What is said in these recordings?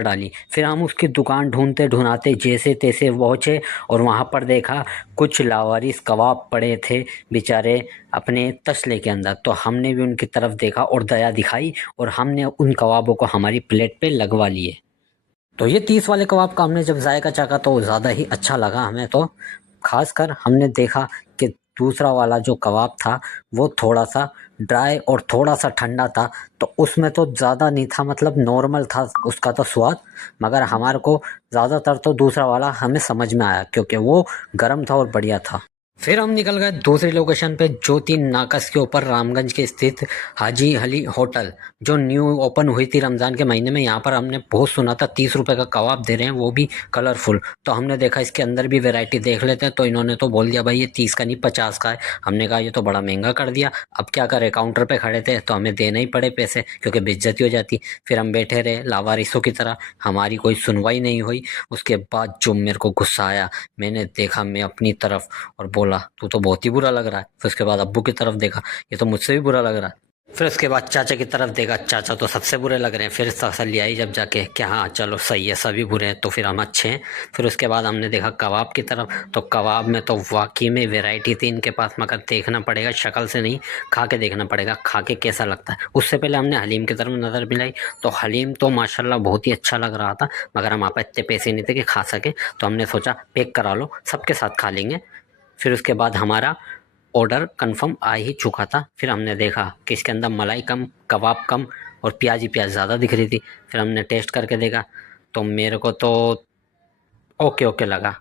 डाली। फिर हम उसकी दुकान ढूंढते ढूंढाते जैसे तैसे पहुंचे और वहां पर देखा कुछ लावारिस कबाब पड़े थे बेचारे अपने तसले के अंदर। तो हमने भी उनकी तरफ देखा और दया दिखाई और हमने उन कबाबों को हमारी प्लेट पे लगवा लिए। तो ये 30 वाले कबाब का हमने जब जायका चाखा तो ज़्यादा ही अच्छा लगा हमें। तो खासकर हमने देखा कि दूसरा वाला जो कबाब था वो थोड़ा सा ड्राई और थोड़ा सा ठंडा था। तो उसमें तो ज़्यादा नहीं था, मतलब नॉर्मल था उसका तो स्वाद। मगर हमारे को ज़्यादातर तो दूसरा वाला हमें समझ में आया क्योंकि वो गर्म था और बढ़िया था। फिर हम निकल गए दूसरी लोकेशन पे, ज्योति नाकस के ऊपर रामगंज के स्थित हाजी अली होटल, जो न्यू ओपन हुई थी रमज़ान के महीने में। यहाँ पर हमने बहुत सुना था 30 रुपए का कबाब दे रहे हैं, वो भी कलरफुल। तो हमने देखा इसके अंदर भी वैरायटी देख लेते हैं। तो इन्होंने तो बोल दिया भाई ये 30 का नहीं 50 का है। हमने कहा ये तो बड़ा महंगा कर दिया, अब क्या करें, काउंटर पे खड़े थे तो हमें देना ही पड़े पैसे क्योंकि बेइज्जती हो जाती। फिर हम बैठे रहे लावारिसों की तरह, हमारी कोई सुनवाई नहीं हुई। उसके बाद जो मेरे को गुस्सा आया, मैंने देखा मैं अपनी तरफ और बोला तू तो बहुत ही बुरा लग रहा है। फिर उसके बाद अब्बू की तरफ देखा, ये तो मुझसे भी बुरा लग रहा है। फिर उसके बाद चाचा की तरफ देखा, चाचा तो सबसे बुरे लग रहे हैं। फिर तसल्ली आई जब जाके कि हाँ चलो सही है, सभी बुरे हैं तो फिर हम अच्छे हैं। फिर उसके बाद हमने देखा कबाब की तरफ, तो कबाब में तो वाकई में वैरायटी थी इनके पास, मगर देखना पड़ेगा, शक्ल से नहीं खा के देखना पड़ेगा खा के कैसा लगता है। उससे पहले हमने हलीम की तरफ नज़र मिलाई, तो हलीम तो माशाल्लाह बहुत ही अच्छा लग रहा था। मगर हमारे पास इतने पैसे नहीं थे कि खा सके, तो हमने सोचा पैक करा लो, सबके साथ खा लेंगे। फिर उसके बाद हमारा ऑर्डर कंफर्म आ ही चुका था। फिर हमने देखा कि इसके अंदर मलाई कम, कबाब कम और प्याज ही प्याज ज़्यादा दिख रही थी। फिर हमने टेस्ट करके देखा तो मेरे को तो ओके ओके लगा,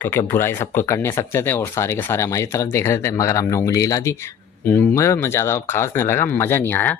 क्योंकि बुराई सबको कर नहीं सकते थे और सारे के सारे हमारी तरफ देख रहे थे। मगर हमने उंगली हिला दी, मैं ज़्यादा खास नहीं लगा, मज़ा नहीं आया।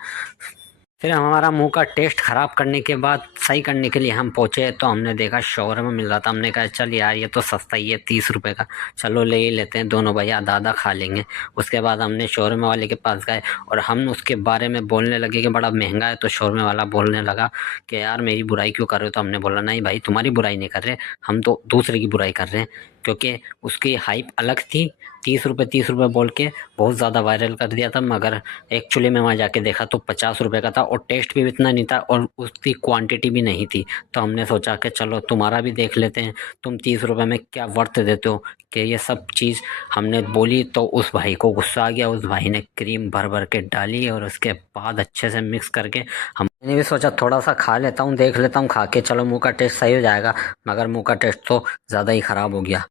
फिर हमारा मुंह का टेस्ट खराब करने के बाद सही करने के लिए हम पहुंचे तो हमने देखा शौरमा मिल रहा था। हमने कहा चल यार ये तो सस्ता ही है 30 रुपए का, चलो ले ही लेते हैं, दोनों भैया आधा आधा खा लेंगे। उसके बाद हमने शौरमा वाले के पास गए और हम उसके बारे में बोलने लगे कि बड़ा महंगा है। तो शौरमा वाला बोलने लगा कि यार मेरी बुराई क्यों कर रहे हो। तो हमने बोला नहीं भाई तुम्हारी बुराई नहीं कर रहे, हम तो दूसरे की बुराई कर रहे हैं, क्योंकि उसकी हाइप अलग थी। 30 रुपये बोल के बहुत ज़्यादा वायरल कर दिया था, मगर एक्चुअली मैं वहाँ जाके देखा तो 50 रुपये का था और टेस्ट भी इतना नहीं था और उसकी क्वांटिटी भी नहीं थी। तो हमने सोचा कि चलो तुम्हारा भी देख लेते हैं, तुम 30 रुपये में क्या वर्थ देते हो कि ये सब चीज़ हमने बोली। तो उस भाई को गुस्सा आ गया, उस भाई ने क्रीम भर भर के डाली और उसके बाद अच्छे से मिक्स करके हमने भी सोचा थोड़ा सा खा लेता हूँ, देख लेता हूँ खा के, चलो मुँह का टेस्ट सही हो जाएगा। मगर मुँह का टेस्ट तो ज़्यादा ही ख़राब हो गया।